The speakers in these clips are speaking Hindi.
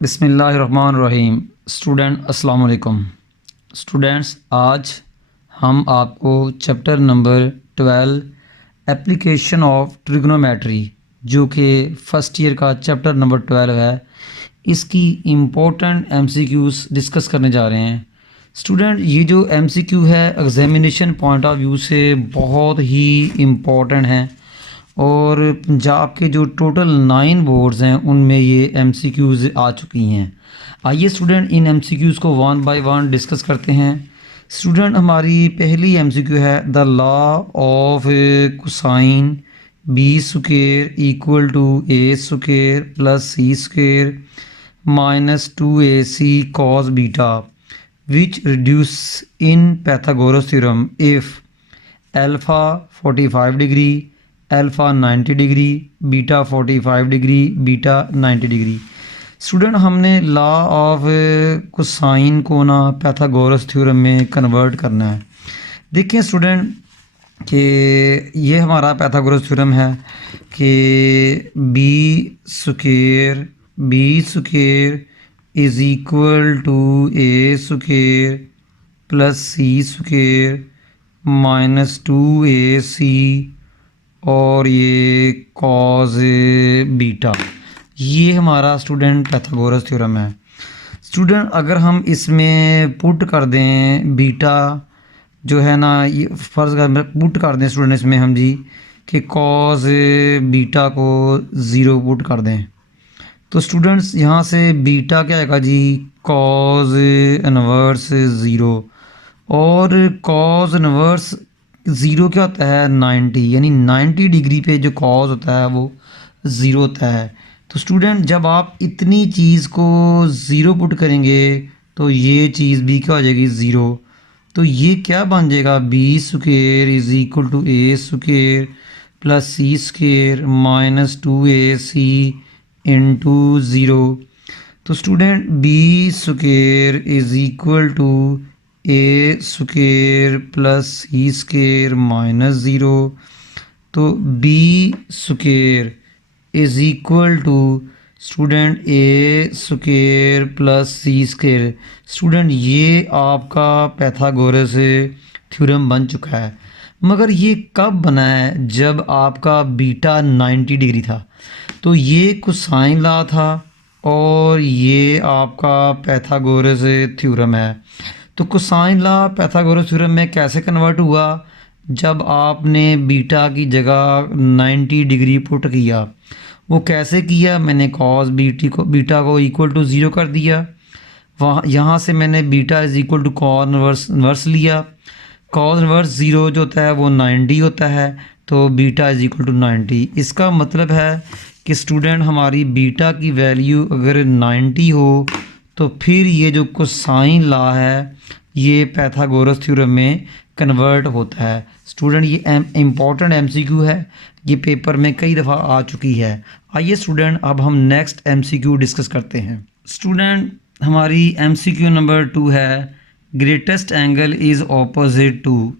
बिस्मिल्लाहिर्रहमानिर्रहीम। स्टूडेंट अस्सलाम वालेकुम। स्टूडेंट्स, आज हम आपको chapter number 12 application of trigonometry, जो कि फ़र्स्ट ईयर का चैप्टर नंबर 12 है, इसकी इम्पोर्टेंट एमसीक्यूज़ डिस्कस करने जा रहे हैं। स्टूडेंट, ये जो एमसीक्यू है एग्जामिनेशन पॉइंट ऑफ व्यू से बहुत ही इम्पोर्टेंट है और पंजाब के जो टोटल 9 बोर्ड्स हैं उनमें ये एमसीक्यूज़ आ चुकी हैं। आइए स्टूडेंट, इन एमसीक्यूज़ को वन बाय वन डिस्कस करते हैं। स्टूडेंट, हमारी पहली एमसीक्यू है the law of cosine b square equal to a square plus c square minus 2ac cos beta which reduce in Pythagoras theorem if alpha 45 degree, alpha 90 degree, beta 45 degree, beta 90 degree. Student, हमने लॉ ऑफ कोसाइन को ना पैथागोरस थ्योरम में कन्वर्ट करना है। देखिए स्टूडेंट कि ये हमारा पैथागोरस थ्योरम है कि b square is equal to a square plus c square minus 2ac और ये कॉस बीटा, ये हमारा स्टूडेंट पैथागोरस थ्योरम है। स्टूडेंट, अगर हम इसमें पुट कर दें बीटा जो है ना, ये फर्ज कर पुट कर दें स्टूडेंट इसमें हम जी कि कॉस बीटा को 0 पुट कर दें, तो स्टूडेंट्स यहाँ से बीटा क्या आएगा जी, कॉस इनवर्स 0। और कॉस इनवर्स 0 क्या होता है, 90, यानी 90 डिग्री पे जो कॉस होता है वो 0 होता है। तो स्टूडेंट, जब आप इतनी चीज़ को 0 पुट करेंगे तो ये चीज़ भी क्या हो जाएगी, 0। तो ये क्या बन जाएगा, b square is equal to a square plus c square minus 2ac into 0। तो student, b square is equal to a square plus c square minus 0। तो b square is equal to student a square plus c square. Student, ये आपका पैथागोरस थ्योरम बन चुका है। मगर ये कब बना है, जब आपका बीटा 90 डिग्री था। तो ये कोसाइन लॉ था और ये आपका पैथागोरस थ्योरम है। तो कोसाइन लॉ पैथागोरस थ्योरम में कैसे कन्वर्ट हुआ, जब आपने बीटा की जगह 90 डिग्री पुट किया। वो कैसे किया, मैंने कॉस बीटा को इक्वल टू 0 कर दिया। वहाँ यहाँ से मैंने beta is equal to cos inverse लिया। कॉस इनवर्स 0 जो होता है वो 90 होता है, तो बीटा इज इक्वल टू 90। इसका मतलब है कि स्टूडेंट, हमारी बीटा की वैल्यू अगर 90 हो तो फिर ये जो कोसाइन लॉ है ये पैथागोरस थ्योरम में कन्वर्ट होता है। स्टूडेंट, ये इम्पॉर्टेंट एमसीक्यू है, ये पेपर में कई दफ़ा आ चुकी है। आइए स्टूडेंट, अब हम नेक्स्ट एमसीक्यू डिस्कस करते हैं। स्टूडेंट, हमारी एमसीक्यू नंबर 2 है greatest angle is opposite to,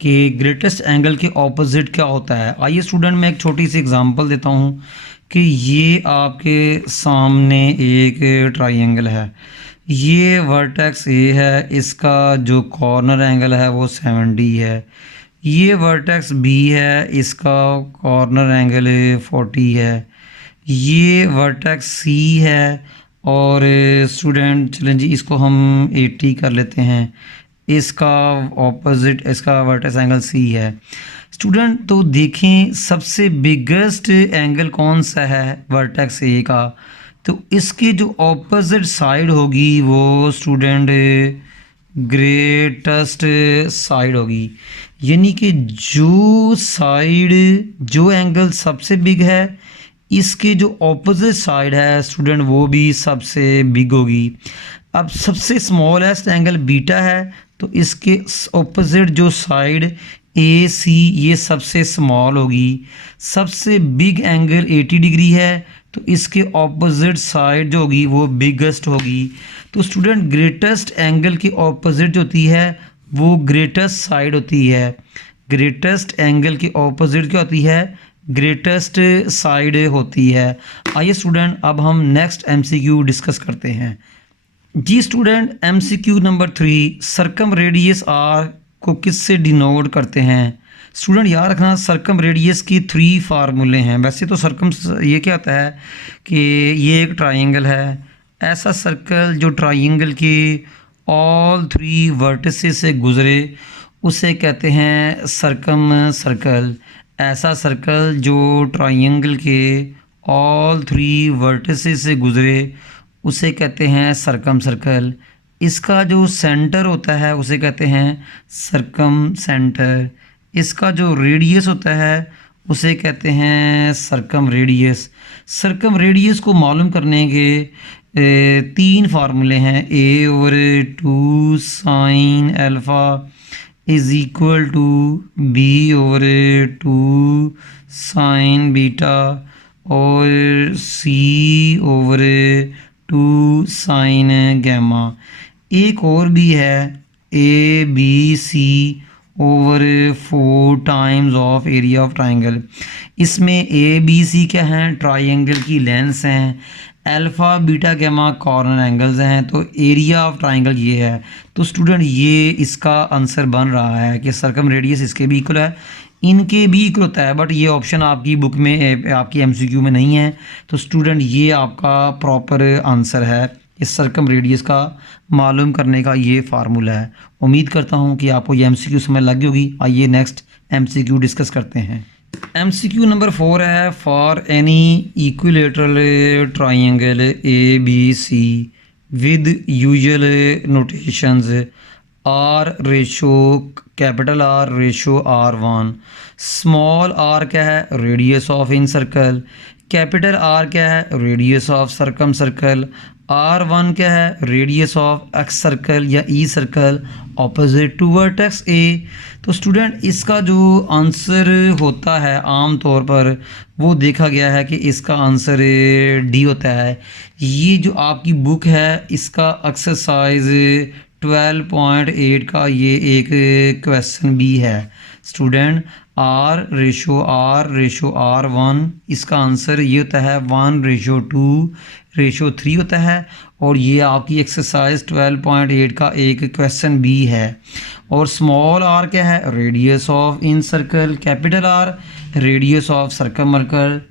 कि ग्रेटेस्ट एंगल के ऑपोजिट क्या होता है। आइए स्टूडेंट, मैं एक छोटी सी एग्जांपल देता हूँ कि ये आपके सामने एक ट्रायंगल है। ये वर्टेक्स ए है, इसका जो कॉर्नर एंगल है वो 70 है। ये वर्टेक्स बी है, इसका कॉर्नर एंगल 40 है। ये वर्टेक्स सी है और स्टूडेंट चलें जी इसको हम 80 कर लेते हैं। इसका ऑपोजिट, इसका वर्टेक्स एंगल सी है। स्टूडेंट, तो देखें सबसे बिगेस्ट एंगल कौन सा है वर्टेक्स ए का, तो इसके जो ऑपोजिट साइड होगी वो स्टूडेंट ग्रेटेस्ट साइड होगी। यानी कि जो साइड, जो एंगल सबसे बिग है, इसके जो ऑपोजिट साइड है स्टूडेंट वो भी सबसे बिग होगी। अब सबसे स्मॉलेस्ट एंगल बीटा है, तो इसके ऑपोजिट जो साइड ए सी ये सबसे स्मॉल होगी। सबसे बिग एंगल 80 डिग्री है, तो इसके ऑपोजिट साइड जो होगी वो बिगेस्ट होगी। तो स्टूडेंट, ग्रेटेस्ट एंगल की ऑपोजिट जो होती है वो ग्रेटेस्ट साइड होती है। ग्रेटेस्ट एंगल की ऑपोजिट क्या होती है, ग्रेटेस्ट साइड होती है। आइए स्टूडेंट अब हम नेक्स्ट एमसीक्यू डिस्कस करते हैं। जी student, MCQ number 3, circumradius R को किससे डिनोट करते हैं। स्टूडेंट याद रखना, सर्कम रेडियस की 3 फार्मूले हैं। वैसे तो सर्कम ये क्या होता है कि ये एक ट्राइंगल है, ऐसा सर्कल जो ट्राइंगल की ऑल 3 वर्टिसेस से गुजरे उसे कहते हैं सर्कम सर्कल। ऐसा सर्कल जो ट्राइंगल के ऑल 3 वर्टिसेस से गुजरे उसे कहते हैं सर्कम सर्कल। इसका जो सेंटर होता है उसे कहते हैं सर्कम सेंटर। इसका जो रेडियस होता है उसे कहते हैं सर्कम रेडियस। सर्कम रेडियस को मालूम करने के 3 फार्मूले हैं। a/2 sine alpha is equal to b/2 sine beta और c/2 साइन गैमा। एक और भी है ABC/4 times of area of triangle. इसमें ABC क्या हैं, ट्राइंगल की लेंथ्स हैं, alpha beta gamma corner angles हैं, तो एरिया ऑफ ट्राइंगल ये है। तो स्टूडेंट ये इसका आंसर बन रहा है कि सर्कम रेडियस इसके भी इक्वल है, इनके भी इक्वल होता है, बट ये ऑप्शन आपकी बुक में आपकी एमसीक्यू में नहीं है। तो स्टूडेंट ये आपका प्रॉपर आंसर है, इस सर्कम रेडियस का मालूम करने का ये फार्मूला है। उम्मीद करता हूँ कि आपको ये एमसीक्यू समझ लगी होगी। आइए नेक्स्ट एमसीक्यू डिस्कस करते हैं। एमसीक्यू नंबर 4 है, for any equilateral triangle ABC with usual notations R/, capital R/, R1। Small r क्या है, radius of incircle. Capital R क्या है, radius of circumcircle. R1 क्या है, रेडियस ऑफ एक्स सर्कल या ई circle opposite to vertex A। तो स्टूडेंट इसका जो आंसर होता है आम तौर पर वो देखा गया है कि इसका आंसर डी होता है। ये जो आपकी बुक है इसका एक्सरसाइज 12.8 का ये एक क्वेश्चन भी है स्टूडेंट। R/R/R1 इसका आंसर ये होता है 1/2/3 होता है। और ये आपकी एक्सरसाइज 12.8 का एक क्वेश्चन भी है। और स्मॉल r क्या है, radius of incircle. Capital R radius of circum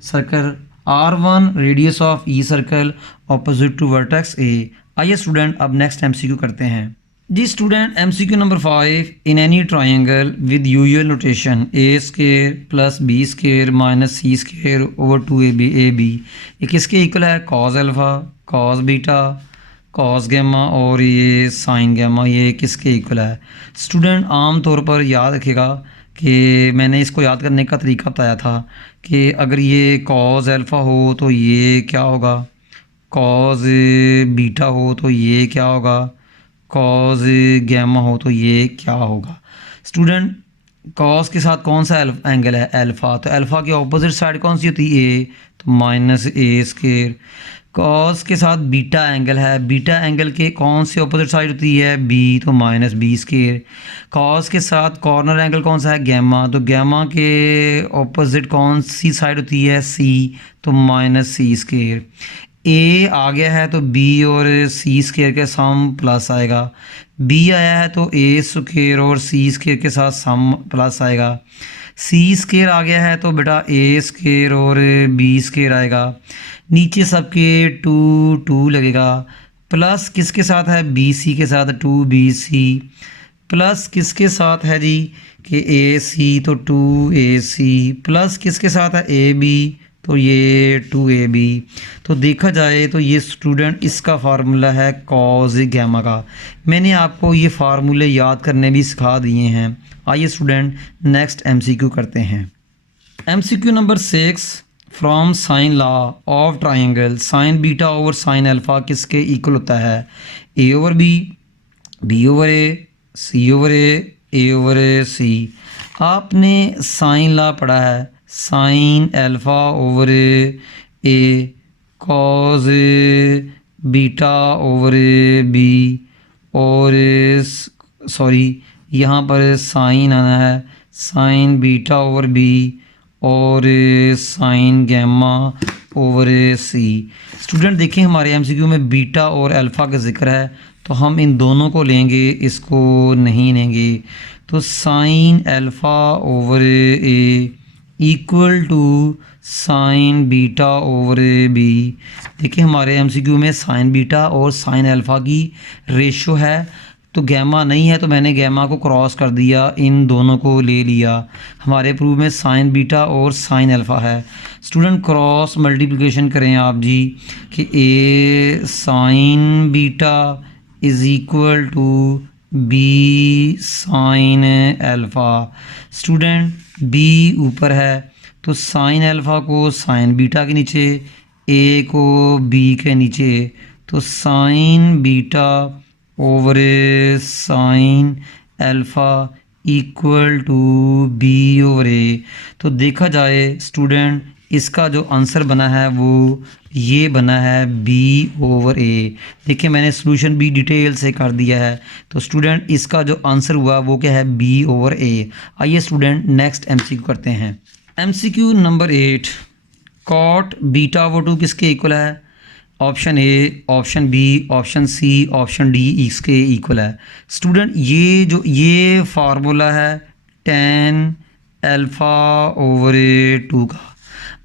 circle. R1 radius of e circle opposite to vertex A। आइए स्टूडेंट अब नेक्स्ट एमसीक्यू करते हैं। जी student, MCQ number 5, in any triangle with usual notation A² + B² - C²/2AB ये किसके इक्वल है, cos alpha, cos beta, cos gamma और ये साइन गैमा, ये किसके इक्वल है। स्टूडेंट आम तौर पर याद रखिएगा कि मैंने इसको याद करने का तरीका बताया था कि अगर ये कॉस अल्फ़ा हो तो ये क्या होगा, कॉस बीटा हो तो ये क्या होगा, कॉस गैमा हो तो ये क्या होगा। स्टूडेंट कॉस के साथ कौन सा एंगल है, अल्फ़ा, तो अल्फ़ा की ऑपोजिट साइड कौन सी होती है, ए, तो -A²। कॉस के साथ बीटा एंगल है, बीटा एंगल के कौन सी ऑपोजिट साइड होती है, बी, तो -B²। कॉस के साथ कॉर्नर एंगल कौन सा है, गैमा, तो गैमा के ऑपोजिट कौन सी साइड होती है, सी, तो -C²। ए आ गया है तो बी और C² के सम प्लस आएगा, बी आया है तो A² और C² के साथ सम प्लस आएगा, C² आ गया है तो बेटा A² और B² आएगा। नीचे सबके 2 लगेगा, प्लस किसके साथ है, BC के साथ 2BC, प्लस किसके साथ है जी कि AC तो 2AC, प्लस किसके साथ है AB तो ये 2AB। तो देखा जाए तो ये स्टूडेंट इसका फार्मूला है कॉस गैमा का। मैंने आपको ये फार्मूले याद करने भी सिखा दिए हैं। आइए स्टूडेंट नेक्स्ट एमसीक्यू करते हैं। MCQ number 6, from sine law of triangle sine beta over sine alpha किसके इक्वल होता है, A/B, B/A, C/A, A/C। आपने साइन लॉ पढ़ा है, साइन अल्फ़ा ओवर ए कॉस बीटा ओवर बी और सॉरी यहाँ पर साइन आना है साइन बीटा ओवर बी और साइन गैमा ओवर सी। स्टूडेंट देखें हमारे एमसीक्यू में बीटा और अल्फ़ा का जिक्र है, तो हम इन दोनों को लेंगे, इसको नहीं लेंगे। तो sine alpha over a equal to sine beta over b. देखिए हमारे एमसीक्यू में साइन बीटा और साइन अल्फ़ा की रेशो है, तो गैमा नहीं है तो मैंने गैमा को क्रॉस कर दिया, इन दोनों को ले लिया। हमारे प्रूफ में साइन बीटा और साइन अल्फ़ा है। स्टूडेंट क्रॉस मल्टीप्लिकेशन करें आप जी कि a sine beta is equal to b sine alpha. Student b ऊपर है तो साइन अल्फ़ा को साइन बीटा के नीचे, ए को बी के नीचे, तो sine beta over sine alpha equal to b over a. तो देखा जाए स्टूडेंट इसका जो आंसर बना है वो ये बना है बी ओवर ए। देखिए मैंने सॉल्यूशन भी डिटेल से कर दिया है, तो स्टूडेंट इसका जो आंसर हुआ वो क्या है, बी ओवर ए। आइए स्टूडेंट नेक्स्ट एमसीक्यू करते हैं। MCQ number 8, cot beta over 2 किसके इक्वल है? Option a, option b, option c, option d इसके इक्वल है। स्टूडेंट ये फार्मूला है टेन अल्फ़ा ओवर 2 का।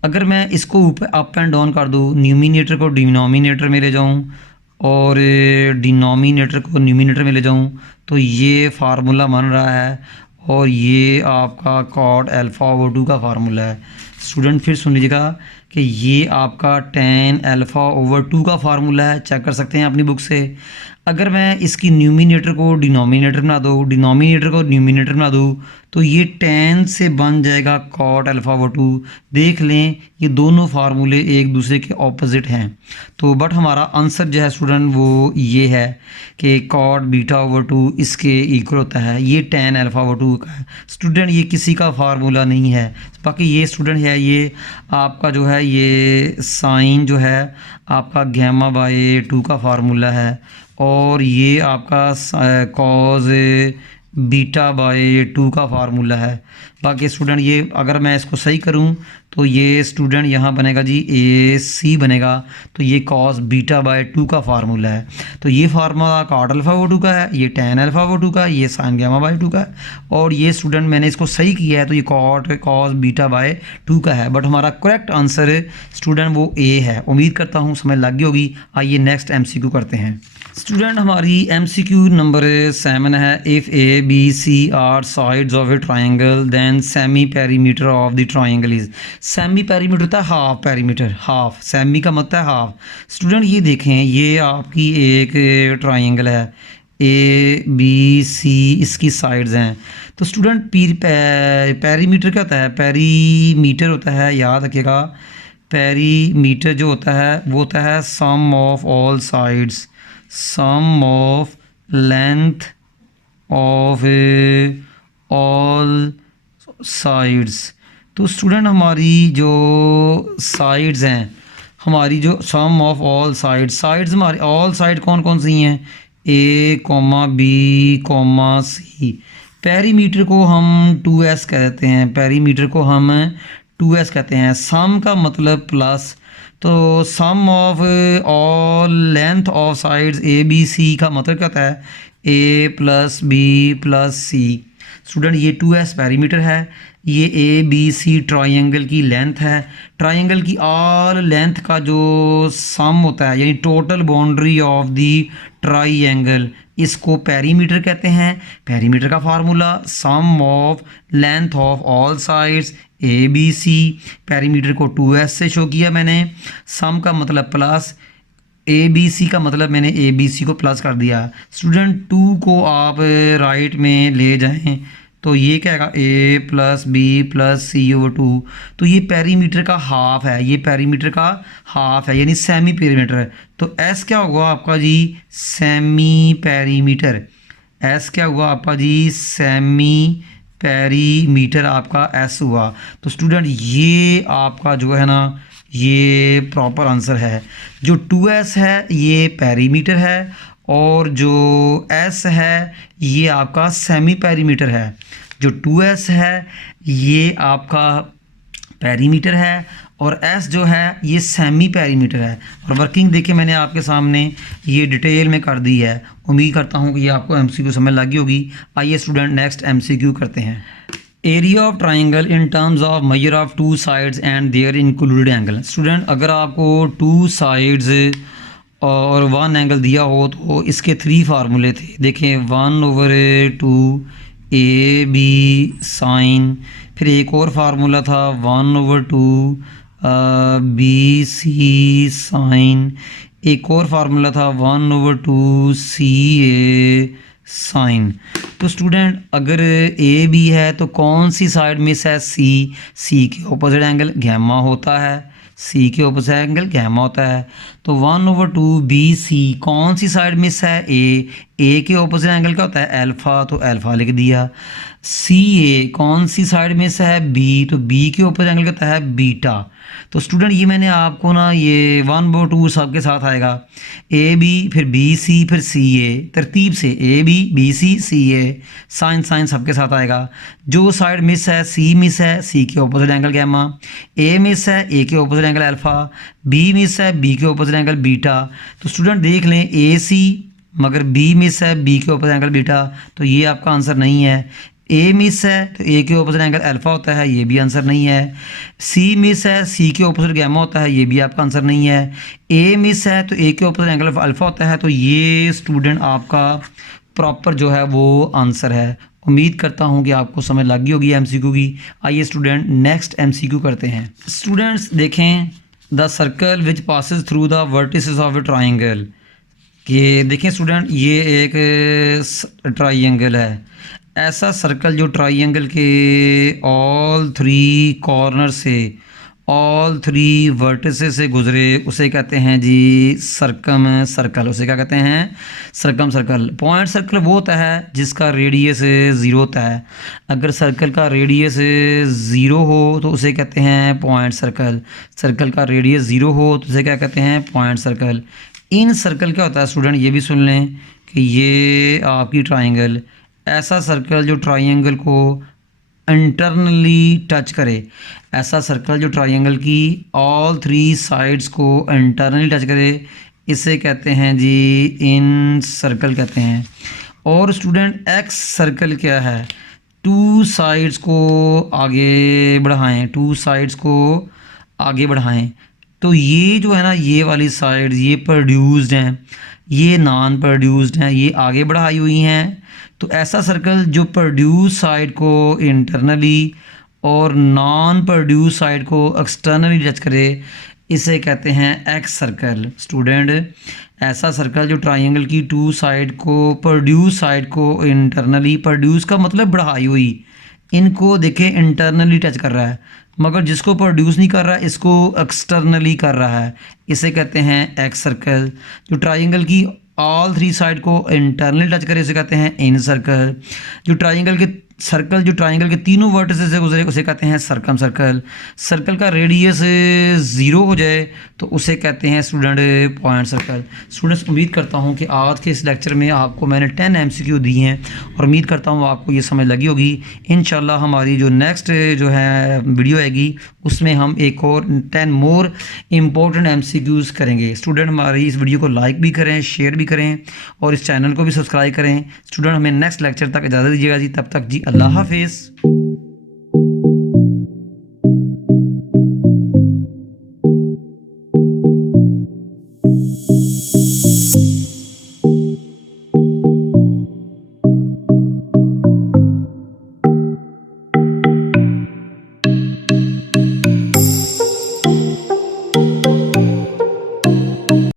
अगर मैं इसको ऊपर अप एंड डाउन कर दूँ, न्यूमिनेटर को डिनोमिनेटर में ले जाऊँ और डिनोमिनेटर को न्यूमिनेटर में ले जाऊँ, तो ये फार्मूला बन रहा है और ये आपका कॉट अल्फ़ा ओवर 2 का फार्मूला है। स्टूडेंट फिर सुन लीजिएगा कि ये आपका टेन अल्फ़ा ओवर 2 का फार्मूला है, चेक कर सकते हैं अपनी बुक से। अगर मैं इसकी न्यूमिनेटर को डिनोमिनेटर बना दूँ, डिनोमिनेटर को न्यूमिनेटर बना दूँ, तो ये टेन से बन जाएगा कॉट अल्फ़ा ओवर 2। देख लें ये दोनों फार्मूले एक दूसरे के ऑपोजिट हैं, तो बट हमारा आंसर जो है स्टूडेंट वो ये है कि कॉट बीटा ओवर 2 इसके इक्वल होता है, ये टेन अल्फ़ा ओवर 2 का है। स्टूडेंट ये किसी का फार्मूला नहीं है, बाकी ये स्टूडेंट है ये आपका जो है ये साइन जो है आपका गैमा बाय 2 का फार्मूला है, और ये आपका कॉज बीटा बाय 2 का फार्मूला है। बाकी स्टूडेंट ये अगर मैं इसको सही करूं तो ये स्टूडेंट यहाँ बनेगा जी ए सी बनेगा, तो ये कॉस बीटा बाय 2 का फार्मूला है। तो ये फार्मूला कॉट अल्फ़ा ओवर 2 का है, ये टेन अल्फ़ा ओवर 2 का है, ये साइन गैमा बाय 2 का है, और ये स्टूडेंट मैंने इसको सही किया है तो ये कॉट कॉस बीटा बाय 2 का है। बट हमारा करेक्ट आंसर स्टूडेंट वो ए है। उम्मीद करता हूँ समझ लग गई होगी। आइए नेक्स्ट एमसीक्यू करते हैं। स्टूडेंट हमारी एमसीक्यू नंबर 7 है, if a b c are sides of a triangle then semi perimeter of the triangle is. Semi perimeter होता है हाफ पेरीमीटर, हाफ सेमी का मतलब है हाफ। स्टूडेंट ये देखें ये आपकी एक ट्राइंगल है, ए बी सी इसकी साइड्स हैं। तो स्टूडेंट पेरीमीटर क्या होता है? पेरीमीटर होता है, याद रखिएगा, पेरीमीटर जो होता है वो होता है sum of all sides, sum of length of all sides. तो स्टूडेंट हमारी जो साइड्स हैं, हमारी जो सम ऑफ ऑल साइड्स हमारी ऑल साइड कौन कौन सी हैं? A comma b comma c. Perimeter को हम 2s कहते हैं, पेरीमीटर को हम 2s कहते हैं। सम का मतलब प्लस, तो sum of all length of sides a b c का मतलब क्या होता है? A plus b plus c. Student ये 2s पेरीमीटर है, ये ए बी सी ट्राइंगल की लेंथ है। ट्राइंगल की ऑल लेंथ का जो सम होता है यानी total boundary of the triangle, इसको पेरीमीटर कहते हैं। पेरीमीटर का formula sum of length of all sides a b c. Perimeter को 2s से शो किया मैंने, सम का मतलब प्लस, ए बी सी का मतलब मैंने ए बी सी को प्लस कर दिया। स्टूडेंट 2 को आप राइट में ले जाएं तो ये क्या है? A plus b plus C over 2। तो ये पेरीमीटर का हाफ है, ये पेरीमीटर का हाफ है यानी सेमी पेरीमीटर। तो एस क्या होगा आपका जी? Semi perimeter. एस क्या हुआ आपका जी? सेमी पेरीमीटर आपका एस हुआ। तो स्टूडेंट ये आपका जो है ना ये प्रॉपर आंसर है। जो 2s है ये पेरीमीटर है और जो s है ये आपका सेमी पेरीमीटर है। जो 2s है ये आपका पेरीमीटर है और एस जो है ये सेमी पेरीमीटर है। और वर्किंग देखिए मैंने आपके सामने ये डिटेल में कर दी है। उम्मीद करता हूँ कि ये आपको एमसीक्यू समझ लगी होगी। आइए स्टूडेंट नेक्स्ट एमसीक्यू करते हैं। Area of triangle in terms of measure of two sides and their included angle. Student अगर आपको टू साइड्स और वन एंगल दिया हो तो इसके 3 फार्मूले थे। देखें 1/2 AB साइन, फिर एक और फार्मूला था 1/2 BC साइन, एक और फार्मूला था 1/2 CA साइन। तो स्टूडेंट अगर ए बी है तो कौन सी साइड मिस है? सी के ऑपोजिट एंगल गैमा होता है, सी के ऑपोजिट एंगल गैमा होता है। तो 1/2 BC कौन सी साइड मिस है? ए के ऑपोजिट एंगल क्या होता है? अल्फा, तो अल्फा लिख दिया। CA कौन सी साइड मिस है? बी, तो बी के ऑपोजिट एंगल क्या होता है? बीटा। तो स्टूडेंट ये मैंने आपको ना ये 1/2 सबके साथ आएगा, AB फिर BC फिर CA, तरतीब से AB BC CA, sine sine सबके साथ आएगा। जो साइड मिस है C मिस है, C के opposite angle gamma, A miss है A के opposite angle alpha, B miss है B के ऑपोजिट एंगल बीटा। तो स्टूडेंट देख लें AC मगर B मिस है B के ऑपोजिट एंगल बीटा, तो ये आपका आंसर नहीं है। ए मिस है तो ए के ऑपोजिट एंगल अल्फा होता है, ये भी आंसर नहीं है। सी मिस है, सी के ऑपोजिट गैमा होता है, ये भी आपका आंसर नहीं है। ए मिस है तो ए के ऑपोजिट एंगल अल्फा होता है, तो ये स्टूडेंट आपका प्रॉपर जो है वो आंसर है। उम्मीद करता हूँ कि आपको समझ लगी होगी एमसीक्यू की। आइए स्टूडेंट नेक्स्ट एमसीक्यू करते हैं। स्टूडेंट्स देखें the circle which passes through the vertices of a triangle. कि देखें स्टूडेंट ये एक ट्राइंगल है, ऐसा सर्कल जो ट्राइंगल के ऑल 3 कॉर्नर से ऑल 3 वर्टिसेस से गुजरे उसे कहते हैं जी सर्कम सर्कल। उसे क्या कहते हैं? Circum circle. पॉइंट सर्कल वो होता है जिसका रेडियस 0 होता है। अगर सर्कल का रेडियस 0 हो तो उसे कहते हैं पॉइंट सर्कल। सर्कल का रेडियस 0 हो तो उसे क्या कहते हैं? Point circle. इन सर्कल क्या होता है स्टूडेंट ये भी सुन लें कि ये आपकी ट्राइंगल, ऐसा सर्कल जो ट्राइंगल को इंटरनली टच करे, ऐसा सर्कल जो ट्राइंगल की ऑल 3 साइड्स को इंटरनली टच करे, इसे कहते हैं जी इन सर्कल कहते हैं। और स्टूडेंट एक्स सर्कल क्या है? 2 साइड्स को आगे बढ़ाएं, 2 साइड्स को आगे बढ़ाएं। तो ये जो है ना ये वाली साइड ये प्रोड्यूस्ड हैं, ये नॉन प्रोड्यूस्ड हैं, ये आगे बढ़ाई हुई हैं। तो ऐसा सर्कल जो प्रोड्यूस साइड को इंटरनली और नॉन प्रोड्यूस साइड को एक्सटर्नली टच करे, इसे कहते हैं एक्स सर्कल। स्टूडेंट ऐसा सर्कल जो ट्राइंगल की 2 साइड को प्रोड्यूस साइड को इंटरनली, प्रोड्यूस का मतलब बढ़ाई हुई, इनको देखें इंटरनली टच कर रहा है, मगर जिसको प्रोड्यूस नहीं कर रहा है इसको एक्सटर्नली कर रहा है, इसे कहते हैं एक्स सर्कल। जो ट्राइंगल की ऑल 3 साइड को इंटरनली टच करे उसे कहते हैं इन सर्कल। जो ट्राइंगल के सर्कल जो ट्राइंगल के तीनों वर्टिसेस से गुजरे उसे कहते हैं सर्कम सर्कल। सर्कल का रेडियस 0 हो जाए तो उसे कहते हैं स्टूडेंट पॉइंट सर्कल। स्टूडेंट्स उम्मीद करता हूं कि आज के इस लेक्चर में आपको मैंने 10 एमसीक्यू दी हैं और उम्मीद करता हूं आपको ये समझ लगी होगी। इंशाल्लाह हमारी जो नेक्स्ट जो है वीडियो आएगी उसमें हम एक और 10 मोर इम्पोर्टेंट एमसीक्यूज़ करेंगे। स्टूडेंट हमारी इस वीडियो को लाइक भी करें, शेयर भी करें और इस चैनल को भी सब्सक्राइब करें। स्टूडेंट हमें नेक्स्ट लेक्चर तक इजाज़त दीजिएगा जी, तब तक जी अल्लाह हाफिज़।